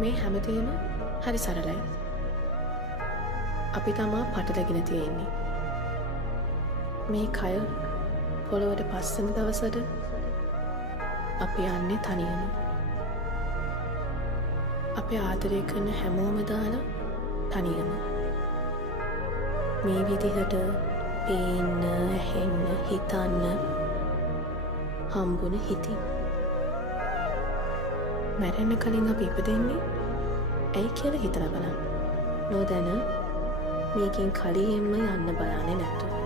මේ හැමදේම හරි සරලයි. අපි තමා පටලගෙන තියෙන්නේ. මේ කය පොළොවට පස්සෙන දවසට අපි යන්නේ තනියම. අපි ආදරය කරන හැමෝම දාලා තනියම. මේ විදිහට පේන්න, ඇහෙන්න, හිතන්න හම්බුන හිතින්. මැරෙන්න කලින් අපි ඉපදෙන්නේ ඇයි කියලා හිතලා බලන්න. නොදැන මේකෙන් කලියෙන්ම යන්න බලන්නේ නැතු.